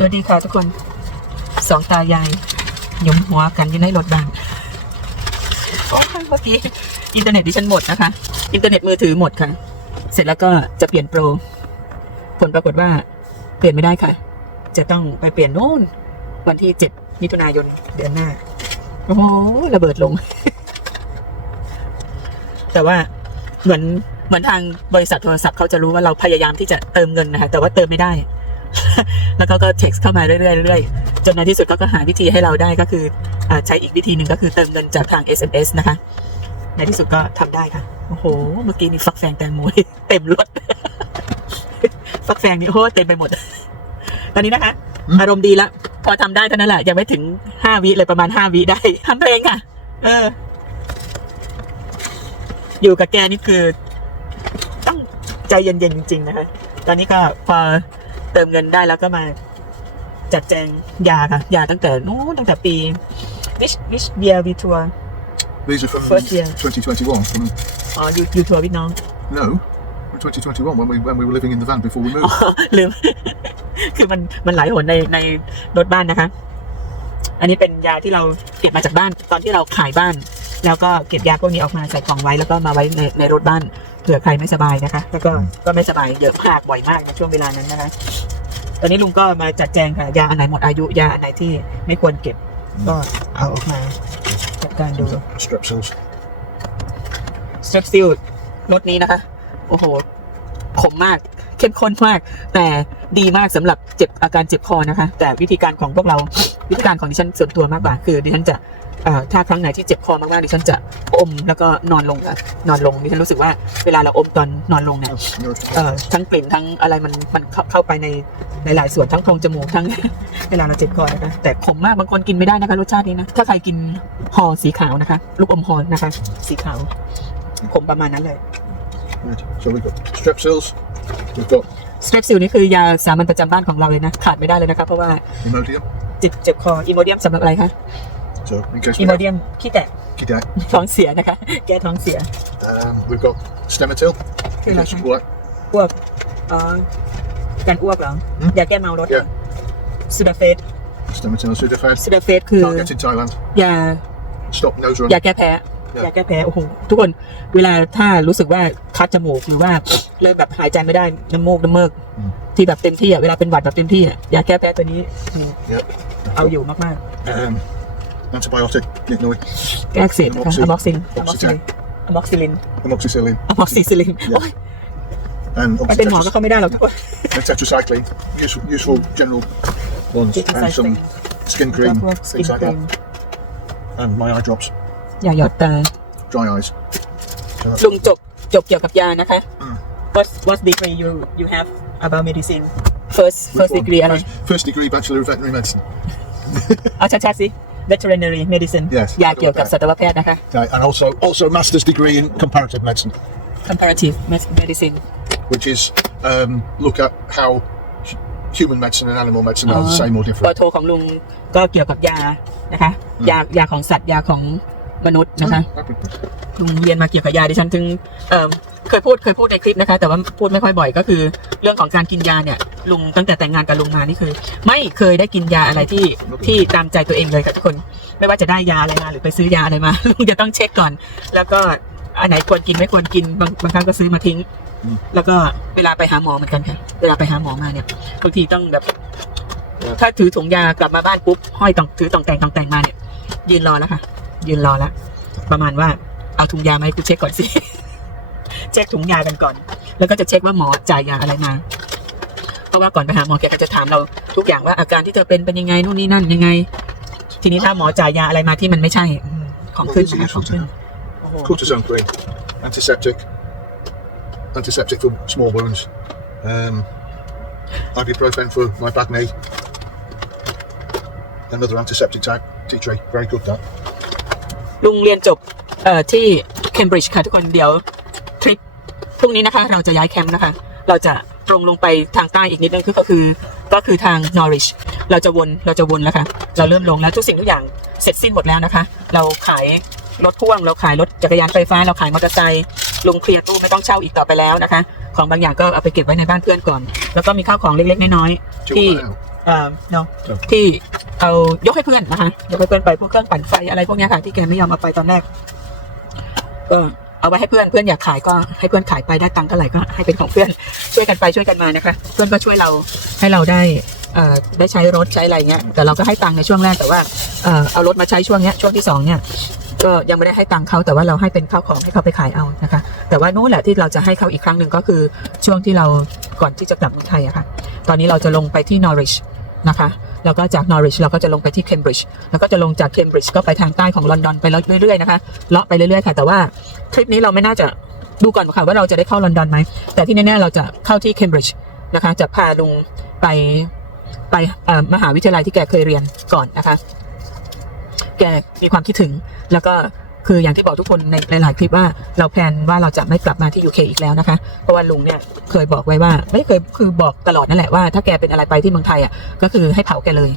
สวัสดีค่ะทุกคน สองตายายหยุมหัวกันอยู่ในรถบ้านโอ้ยเมื่อกี้อินเทอร์เน็ตดิฉันหมดนะคะ อินเทอร์เน็ตมือถือหมดค่ะ เสร็จแล้วก็จะเปลี่ยนโปร ผลปรากฏว่าเปลี่ยนไม่ได้ค่ะ จะต้องไปเปลี่ยนโน่น วันที่เจ็ดมิถุนายนเดือนหน้า โอ้โหระเบิดลง แต่ว่าเหมือนเหมือนทางบริษัทโทรศัพท์เขาจะรู้ว่าเราพยายามที่จะเติมเงินนะคะแต่ว่าเติมไม่ได้ แล้วเขาก็เท็กซ์เข้ามาเรื่อยๆเรื่อยๆ จนในที่สุดเขาก็หาวิธีให้เราได้ก็คืออาใช้อีกวิธีหนึ่งก็คือเติมเงินจากทาง SMS นะคะ ในที่สุดก็ทำได้ค่ะ โอ้โห เมื่อกี้นี่ฟักแฟงแตงโมเต็มรถ ฟักแฟงนี่โอ้โหเต็มไปหมด ตอนนี้นะคะอืมอารมณ์ดีแล้วพอทำได้เท่านั้นแหละ ยังไม่ถึงห้าวิเลยประมาณห้าวิได้ทำเพลงค่ะ เออ อยู่กับแกนี่คือ ต้องใจเย็นๆจริงๆนะคะ ตอนนี้ก็พอ เติมเงินได้แล้วก็มาจัดแจงยาค่ะยาตั้งแต่นู้นตั้งแต่ปี which which year we tour These are from First year. 2021. From, อ๋อ you you tour with น้อง no, from 2021 when we when we were living in the van before we อ๋อ moved. ลืม คือมันมันหลายหนในในรถบ้านนะคะ อันนี้เป็นยาที่เราเก็บมาจากบ้าน ตอนที่เราขายบ้าน แล้วก็เก็บยาพวกนี้ออกมาใส่กล่องไว้แล้วก็มาไว้ในในรถบ้านเผื่อใครไม่สบายนะคะ แล้วก็ก็ไม่สบายเยอะมากบ่อยมากในช่วงเวลานั้นนะคะ ตอนนี้ลุงก็มาจัดแจงค่ะ ยาอันไหนหมดอายุ ยาอันไหนที่ไม่ควรเก็บ ก็เอาออกมาจัดการดู Strepsils. สเตรปซิลรสนี้นะคะ โอ้โหขมมาก เข้มข้นมาก แต่ดีมากสำหรับเจ็บอาการเจ็บคอนะคะ แต่วิธีการของพวกเรา วิธีการของดิฉันส่วนตัวมากกว่า คือดิฉันจะเอ่อถ้าครั้งไหนที่เจ็บคอมากๆดิฉันจะอมแล้วก็นอนลงค่ะนอนลงดิฉันรู้สึกว่าเวลาเราอมตอนนอนลงเนี่ยเอ่อทั้งกลิ่นทั้งอะไรมันมันเข้าเข้าไปในหลายๆส่วนทั้งโพรงจมูกทั้งเวลาเราเจ็บคอนะคะแต่ขมมากบางคนกินไม่ได้นะคะรสชาตินี้นะถ้าใครกินห่อสีขาวนะคะ ลูกอมห่อนะคะ สีขาวขมประมาณนั้นเลย Right. So we've got Strepsils. We've got สเตรปซิลนี่คือยาสามัญประจำบ้านของเราเลยนะ ขาดไม่ได้เลยนะคะเพราะว่า Imodium. เจ็บเจ็บคออิโมเดียมสำหรับอะไรคะ So in case อิ we โม have เดียมขี้แตก Kidak. ท้องเสียนะคะ แก้ท้องเสีย Um, we've got Stemetil. คืออะไร Just คะ what? อ้วกอ๋อการอ้วกเหรออืม ยาแก้เมารถ Yeah. ซูดาเฟส Stemetil Sudafed. ซูดาเฟสคือ Can't get in Thailand. ยา Stop nose run. ยาแก้แพ้ Yeah. ยาแก้แพ้โอ้โหทุกคนเวลาถ้ารู้สึกว่าคัดจมูกหรือว่าเริ่มแบบหายใจไม่ได้น้ำมูกน้ำเมือกอืม ที่แบบเต็มที่อะเวลาเป็นหวัดแบบเต็มที่อะยาแก้แพ้ตัวนี้อืม Yep. เอาอยู่มาก Um, antibiotic. Nitnoy. ๆแก้อักเสบนะคะอะม็อกซินอะม็อกซิลินอะม็อกซิลิน Amoxicillin. อะม็อกซิซิลินโอ้ย And ไป obviously เป็นหมอก็ tetras- เข้าไม่ได้หรอกทุกคน and tetracycline. Useful, useful general ones. And some skin พ cream. วกสกิน Things ค like รีม that. And my eye drops. ยาหยอดตา Dry eyes. So that's ลุงจบจบเกี่ยวกับยานะคะ อืม what what degree you you have about medicine first first Which one? degree อะไร First, first degree Bachelor of Veterinary Medicine. เอาชัดๆสิ veterinary medicine Yes ยาเกี่ยวกับสัตวแพทย์นะคะ Okay, and also also a master's degree in comparative medicine, comparative med- medicine which is um, look at how hu- human medicine and animal medicine are the Ah. same or ปอ different. โทของลุงก็เกี่ยวกับยานะคะ ยายาของสัตว์ยาของมนุษย์นะคะ ลุงเรียนมาเกี่ยวกับยาดิฉันถึงเอ่อ เคยพูดเคยพูดในคลิปนะคะ แต่ว่าพูดไม่ค่อยบ่อยก็คือ เรื่องของการกินยาเนี่ยลุงตั้งแต่แต่งงานกับลุงมานี่คือ ไม่เคยได้กินยาอะไรที่ที่ตามใจตัวเองเลยค่ะทุกคน ไม่ว่าจะได้ยาอะไรมาหรือไปซื้อยาอะไรมาลุงจะต้องเช็คก่อน แล้วก็อันไหนควรกินไม่ควรกินบางบางครั้งก็ซื้อมาทิ้ง แล้วก็เวลาไปหาหมอเหมือนกันค่ะ เวลาไปหาหมอมาเนี่ยบางทีต้องแบบ ถ้าถือถุงยากลับมาบ้านปุ๊บห้อยต่องถือต่องแต่งต่องแต่งมาเนี่ย ยืนรอแล้วค่ะ ยืนรอแล้วประมาณว่าเอาถุงยามาให้กูเช็คก่อนสิ เช็คถุงยากันก่อน แล้วก็จะเช็คว่าหมอจ่ายยาอะไรมา เพราะว่าก่อนไปหาหมอแกก็จะถามเราทุกอย่างว่าอาการที่เธอเป็นเป็นยังไงนู่นนี่นั่นยังไง ทีนี้ถ้าหมอจ่ายยาอะไรมาที่มันไม่ใช่อืมของขึ้นนะคะของขึ้นโอ้โห Cortisone cream, antiseptic, antiseptic for small wounds, um, ibuprofen for my bad knee, another antiseptic type tea tree. Very good that. ลุงเรียนจบเอ่อที่เคมบริดจ์ค่ะทุกคนเดี๋ยวทริป พรุ่งนี้นะคะ เราจะย้ายแคมป์นะคะ เราจะตรงลงไปทางใต้อีกนิดนึงคือก็คือ ก็คือทางนอริชเราจะวนเราจะวนแล้วค่ะ เราเริ่มลงแล้วทุกสิ่งทุกอย่างเสร็จสิ้นหมดแล้วนะคะ เราขายรถพ่วง เราขายรถจักรยานไฟฟ้า เราขายมอเตอร์ไซค์ลุงเคลียร์ตู้ไม่ต้องเช่าอีกต่อไปแล้วนะคะ ของบางอย่างก็เอาไปเก็บไว้ในบ้านเพื่อนก่อน แล้วก็มีข้าวของเล็กๆน้อยๆ Do you ที่ want that now? เอ่อเนาะครับที่เอายกให้เพื่อนนะคะยกให้เพื่อนไปพวกเครื่องปั่นไฟอะไรพวกเนี้ยค่ะที่แกไม่ยอมเอาไปตอนแรกก็ เอาไว้ให้เพื่อนเพื่อนอยากขายก็ให้เพื่อนขายไปได้ตังค์เท่าไหร่ก็ให้เป็นของเพื่อนช่วยกันไปช่วยกันมานะคะ เพื่อนก็ช่วยเราให้เราได้ได้ใช้รถใช้อะไรเงี้ยแต่เราก็ให้ตังค์ในช่วงแรกแต่ว่าเอารถมาใช้ช่วงเนี้ยช่วงที่สองเนี่ยก็ยังไม่ได้ให้ตังค์เขาแต่ว่าเราให้เป็นข้าวของให้เขาไปขายเอานะคะ แต่ว่านู่นแหละที่เราจะให้เขาอีกครั้งหนึ่งก็คือช่วงที่เราก่อนที่จะกลับเมืองไทยอะค่ะตอนนี้เราจะลงไปที่ Norwich นะคะแล้วก็จาก Norwich เราก็จะลงไปที่ Cambridge แล้วก็จะลงจาก Cambridge ก็ไปทางใต้ของลอนดอนไปเรื่อยๆนะคะเลาะไปเรื่อยๆค่ะ แต่ว่าทริปนี้เราไม่น่าจะดูก่อนค่ะว่าเราจะได้เข้าลอนดอนไหมแต่ที่แน่ๆเราจะเข้าที่ Cambridge นะคะจะพาลุงไปไปมหาวิทยาลัยที่แกเคยเรียนก่อนนะคะ แกมีความคิดถึงแล้วก็ คืออย่างที่บอกทุกคนในหลาย ๆ คลิปว่าเราแพลนว่าเราจะไม่กลับมาที่ยูเคอีกแล้วนะคะ เพราะว่าลุงเนี่ยเคยบอกไว้ว่า ไม่เคยคือบอกตลอดนั่นแหละว่าถ้าแกเป็นอะไรไปที่เมืองไทยอะก็คือให้เผาแกเลย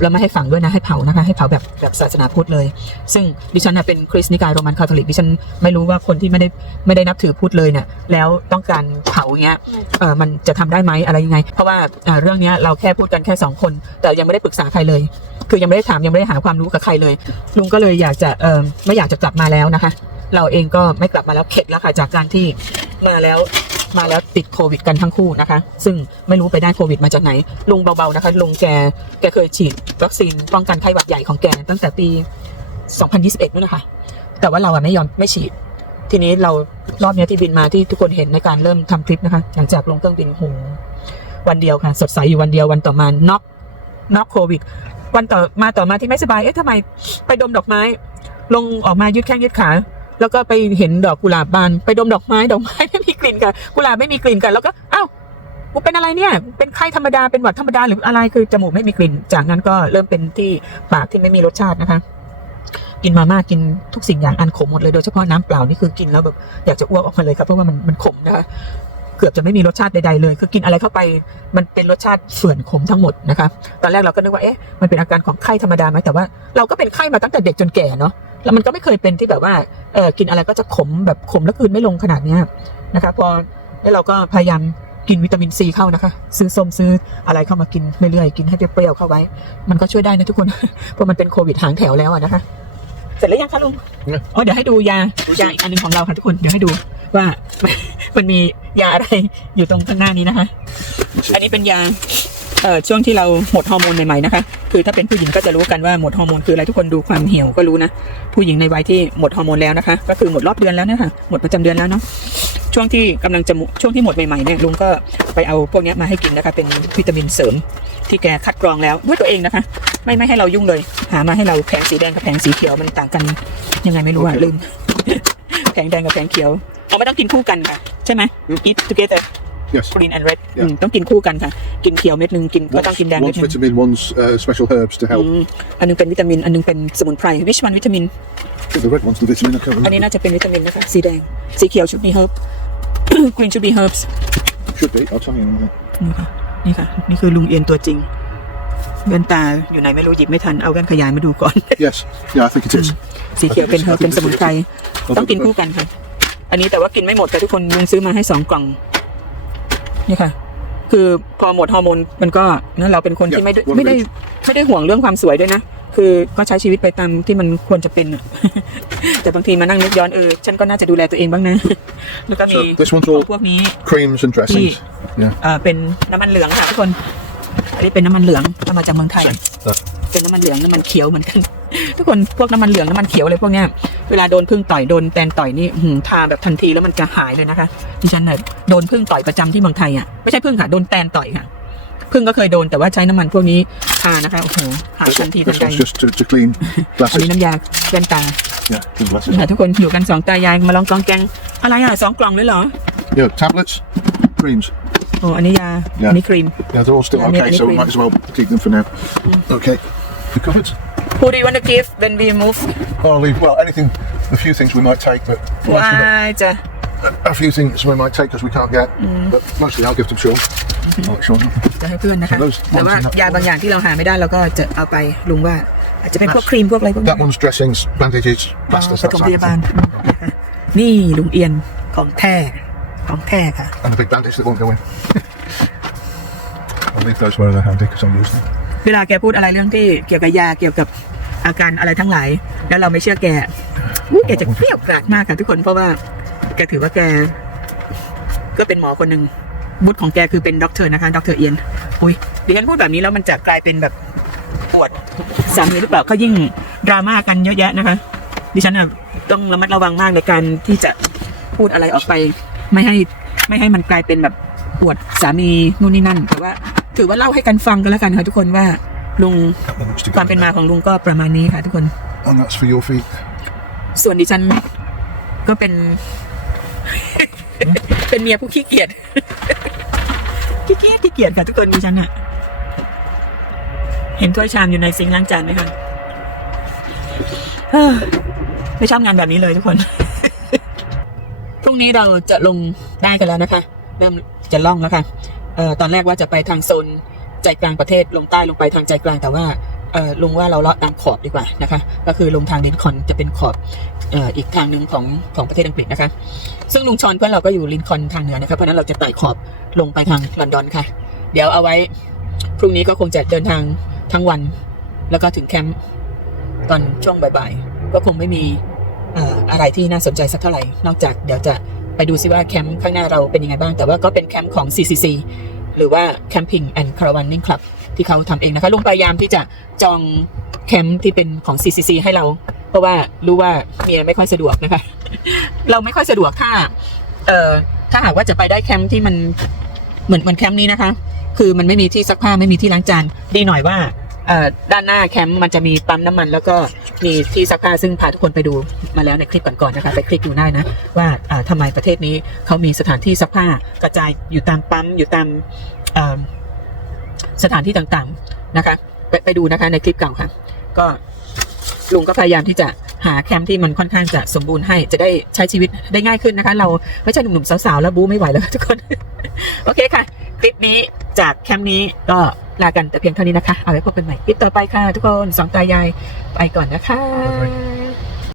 แล้วไม่ให้ฝังด้วยนะให้เผานะคะให้เผาแบบแบบศาสนาพุทธเลย ซึ่งดิฉันน่ะเป็นคริสต์นิกายโรมันคาทอลิกดิฉันไม่รู้ว่าคนที่ไม่ได้ไม่ได้นับถือพุทธเลยเนี่ยแล้วต้องการเผาอย่างเงี้ยเออมันจะทำได้ไหมอะไรยังไง เพราะว่าเอ่อเรื่องเนี้ยเราแค่พูดกันแค่สองคน แต่ยังไม่ได้ปรึกษาใครเลย คือยังไม่ได้ถามยังไม่ได้หาความรู้กับใครเลย ลุงก็เลยอยากจะเออไม่อยากจะกลับมาแล้วนะคะ เราเองก็ไม่กลับมาแล้วเข็ดแล้วค่ะจากการที่มาแล้ว มาแล้วติดโควิดกันทั้งคู่นะคะ ซึ่งไม่รู้ไปได้โควิดมาจากไหน ลุงเบาๆนะคะ ลุงแกแกเคยฉีดวัคซีนป้องกันไข้หวัดใหญ่ของแกตั้งแต่ปี 2021นู่นนะคะแต่ว่าเราอะไม่ยอมไม่ฉีด ทีนี้เรารอบนี้ที่บินมาที่ทุกคนเห็นในการเริ่มทำคลิปนะคะ หลังจากลงเครื่องบินโหวันเดียวค่ะ สดใสอยู่วันเดียววันต่อมาน็อกน็อกโควิด วันต่อมาต่อมาที่ไม่สบายเอ๊ะทำไมไปดมดอกไม้ ลงออกมายืดแข้งยืดขา แล้วก็ไปเห็นดอกกุหลาบบานไปดมดอกไม้ดอกไม้ไม่มีกลิ่นค่ะกุหลาบไม่มีกลิ่นกัน แล้วก็อ้าวกูเป็นอะไรเนี่ย เป็นไข้ธรรมดาเป็นหวัดธรรมดาหรืออะไรคือจมูกไม่มีกลิ่น จากนั้นก็เริ่มเป็นที่ปากที่ไม่มีรสชาตินะคะกินมาม่ากินทุกสิ่งอย่างอันขมหมดเลยโดยเฉพาะน้ำเปล่านี่คือกินแล้วแบบอยากจะอ้วกออกมาเลยครับเพราะว่ามันมันขมนะคะเกือบจะไม่มีรสชาติใดๆเลย คือกินอะไรเข้าไปมันเป็นรสชาติเฝื่อนขมทั้งหมดนะคะ ตอนแรกเราก็นึกว่าเอ๊ะมันเป็นอาการของไข้ธรรมดาไหมแต่ว่าเราก็เป็นไข้มาตั้งแต่เด็กจนแก่เนาะ แล้วมันก็ไม่เคยเป็นที่แบบว่าเออกินอะไรก็จะขมแบบขมแล้วคืนไม่ลงขนาดเนี้ยนะคะพอแล้วเราก็พยายามกินวิตามินซีเข้านะคะ ซื้อส้มซื้ออะไรเข้ามากินเรื่อยๆกินให้เปรี้ยวๆเข้าไว้ มันก็ช่วยได้นะทุกคน เพราะมันเป็นโควิดหางแถวแล้วอะนะคะ เสร็จแล้วยังคะลุงเนี่ยอ๋อเดี๋ยวให้ดูยายาอีกอันหนึงของเราค่ะทุกคนเดี๋ยวให้ดูว่ามันมียาอะไรอยู่ตรงข้างหน้านี้นะคะ อันนี้เป็นยาเอ่อ ช่วงที่เราหมดฮอร์โมนใหม่ๆนะคะ คือถ้าเป็นผู้หญิงก็จะรู้กันว่าหมดฮอร์โมนคืออะไรทุกคนดูความเหี่ยวก็รู้นะ ผู้หญิงในวัยที่หมดฮอร์โมนแล้วนะคะ ก็คือหมดรอบเดือนแล้วนะคะหมดประจำเดือนแล้วเนาะ ช่วงที่กำลังจะช่วงที่หมดใหม่ๆเนี่ยลุงก็ไปเอาพวกนี้มาให้กินนะคะ เป็นวิตามินเสริม ที่แกคัดกรองแล้วด้วยตัวเองนะคะ ไม่ไม่ให้เรายุ่งเลย หามาให้เราแผงสีแดงกับแผงสีเขียวมันต่างกันยังไงไม่รู้อะลืม แผงแดงกับแผงเขียวเอาไม่ต้องกินคู่กันค่ะใช่ไหม eat together Yes. green and red Yeah. อืมต้องกินคู่กันค่ะ กินเขียวเม็ดหนึ่งกินก็ต้อง One's, กินแดงเม็ด one's หนึ่ง vitamin, one's uh, special herbs to อื help. มอันหนึงเป็นวิตามิน อันหนึงเป็นสมุนไพร which one วิตามิน I think the red one's the vitamin. I can't อันนี้ remember. น่าจะเป็นวิตามินนะคะ สีแดง สีเขียว should be herb green should be herbs Should be. I'll tell you in a minute. นี่ค่ะ นี่ค่ะ นี่คือลุงเอียนตัวจริงแว่นตาอยู่ไหนไม่รู้หยิบไม่ทัน เอาแว่นขยายมาดูก่อน Yes. Yeah, I think it is. สีเขียวเป็นเฮอร์บเป็นสมุนไพร ต้องกินคู่กันค่ะ อันนี้แต่ว่ากินไม่หมดแต่ทุกคนลุงซื้อมาให้สองกล่อง นี่ค่ะ คือพอหมดฮอร์โมนมันก็นั่นเราเป็นคนที่ไม่ได้ Yeah, one ไม่ได้ไม่ได้ห่วงเรื่องความสวยด้วยนะ คือก็ใช้ชีวิตไปตามที่มันควรจะเป็นอะแต่บางทีมานั่งนึกย้อนเออฉันก็น่าจะดูแลตัวเองบ้างนะแล้วก็มี So this one's ของ all พวกนี้ creams and dressings. Yeah. เอ่อเป็นน้ำมันเหลืองค่ะทุกคนอันนี้เป็นน้ำมันเหลืองเอามาจากเมืองไทย Same. That. เป็นน้ำมันเหลืองน้ำมันเขียวเหมือนกัน ทุกคนพวกน้ำมันเหลืองน้ำมันเขียวอะไรพวกเนี้ยเวลาโดนพึ่งต่อยโดนแตนต่อยนี่อื้อหือทาแบบทันทีแล้วมันจะหายเลยนะคะดิฉันน่ะโดนพึ่งต่อยประจำที่เมืองไทยอะไม่ใช่พึ่งค่ะโดนแตนต่อยค่ะพึ่งก็เคยโดนแต่ว่าใช้น้ำมันพวกนี้ทานะคะโอ้โหหาย This, ทัน one, ทีทัน this ใด one's just to, to clean อันนี้ glasses. น้ำยาแว่นตา Yeah, clean glasses. นี่ค่ะทุกคนอยู่กันสองตายายมาลองกองแกงอะไรอะสองกล่องเลยเหรอ Yeah, tablets, creams. โอ้อันนี้ยา Yeah. อันนี้ครีม Yeah, they're all still Yeah, okay, any so we cream. might as well keep them for now. Okay. You covered? Who do you want to give when we move Oh, I'll leave. Well, anything. A few things we might take, but most of it- ว้ายจะ a few things we might take because we can't get. But mostly I'll give them Sean. I'll let Sean. จะให้เพื่อนนะคะ Those แต่ว่า ones in that ยาบางอย่างที่เราหาไม่ได้เราก็จะเอาไปลุงว่า อาจจะเป็นพวกครีมพวกอะไรพวกนี้ That one's dressings, bandages, อ๋อ plasters, ป that ฐม type พ of ยาบาล thing. นี่ลุงเอียนของแท้ของแท้ค่ะ And the big bandage that won't go in. I'll leave those where they're handy because I'll use them. เวลาแกพูดอะไรเรื่องที่เกี่ยวกับยาเกี่ยวกับอาการอะไรทั้งหลาย แล้วเราไม่เชื่อแกอู้แกจะเกลี้ยวกราดมากค่ะทุกคนเพราะว่าแกถือว่าแก ก็เป็นหมอคนหนึ่งบุตรของแกคือเป็นด็อกเตอร์นะคะด็อกเตอร์เอียนอุ้ยดิฉันพูดแบบนี้แล้วมันจะกลายเป็นแบบปวดสามีหรือเปล่าก็ยิ่งดราม่ากันเยอะแยะนะคะ ดิฉันน่ะต้องระมัดระวังมากในการที่จะพูดอะไรออกไป ไม่ให้ไม่ให้มันกลายเป็นแบบปวดสามีนู่นนี่นั่นแต่ว่า ถือว่าเล่าให้กันฟังกันแล้วกันค่ะทุกคนว่าลุง That one looks to ความ go เป็น there. มาของลุงก็ประมาณนี้ค่ะทุกคน And that's for your feet. ส่วนดิฉันก็เป็น เป็นเมียผู้ขี้เกียจ ขี้เกียจขี้เกียจค่ะทุกคนดิฉันอะเห็นถ้วยชามอยู่ในซิงค์ล้างจานไหมคะเอ้อไม่ชอบงานแบบนี้เลยทุกคน พรุ่งนี้เราจะลงได้กันแล้วนะคะ เริ่มจะล่องแล้วค่ะ เอ่อตอนแรกว่าจะไปทางโซนใจกลางประเทศลงใต้ลงไปทางใจกลางแต่ว่าเอ่อลุงว่าเราเลาะตามขอบดีกว่านะคะ ก็คือลงทางลินคอนจะเป็นขอบเอ่ออีกทางหนึ่งของของประเทศอังกฤษนะคะ ซึ่งลุงชอนเพื่อนเราก็อยู่ลินคอนทางเหนือนะคะเพราะนั้นเราจะไต่ขอบลงไปทางลอนดอนค่ะ เดี๋ยวเอาไว้พรุ่งนี้ก็คงจะเดินทางทั้งวัน แล้วก็ถึงแคมป์ตอนช่วงบ่ายๆก็คงไม่มีอออะไรที่น่าสนใจสักเท่าไหร่ นอกจากเดี๋ยวจะ ไปดูซิว่าแคมป์ข้างหน้าเราเป็นยังไงบ้าง แต่ว่าก็เป็นแคมป์ของ CCC หรือว่า Camping and Caravaning Club ที่เขาทำเองนะคะลุงพยายามที่จะจองแคมป์ที่เป็นของ CCC ให้เรา เพราะว่ารู้ว่าเมียไม่ค่อยสะดวกนะคะ เราไม่ค่อยสะดวกถ้าเอ่อถ้าหากว่าจะไปได้แคมป์ที่มันเหมือนเหมือนแคมป์นี้นะคะ คือมันไม่มีที่ซักผ้าไม่มีที่ล้างจานดีหน่อยว่าด้านหน้าแคมป์มันจะมีปั๊มน้ำมัน แล้วก็ มีที่ซักผ้าซึ่งพาทุกคนไปดูมาแล้วในคลิปก่อนๆนะคะไปคลิกดูได้นะ ว่าอ่าทำไมประเทศนี้เขามีสถานที่ซักผ้ากระจายอยู่ตามปั๊มอยู่ตามสถานที่ต่างๆนะคะ ไปไปดูนะคะในคลิปเก่าค่ะ ก็ลุงก็พยายามที่จะหาแคมป์ที่มันค่อนข้างจะสมบูรณ์ให้จะได้ใช้ชีวิตได้ง่ายขึ้นนะคะ เราไม่ใช่หนุ่มๆสาวๆแล้วบู๊ไม่ไหวแล้วทุกคน โอเคค่ะ คลิปนี้จากแคมป์นี้ก็ ลากันแต่เพียงเท่านี้นะคะ เอาไว้พบกันใหม่คลิปต่อไปค่ะ ทุกคนสองตายายไปก่อนนะคะ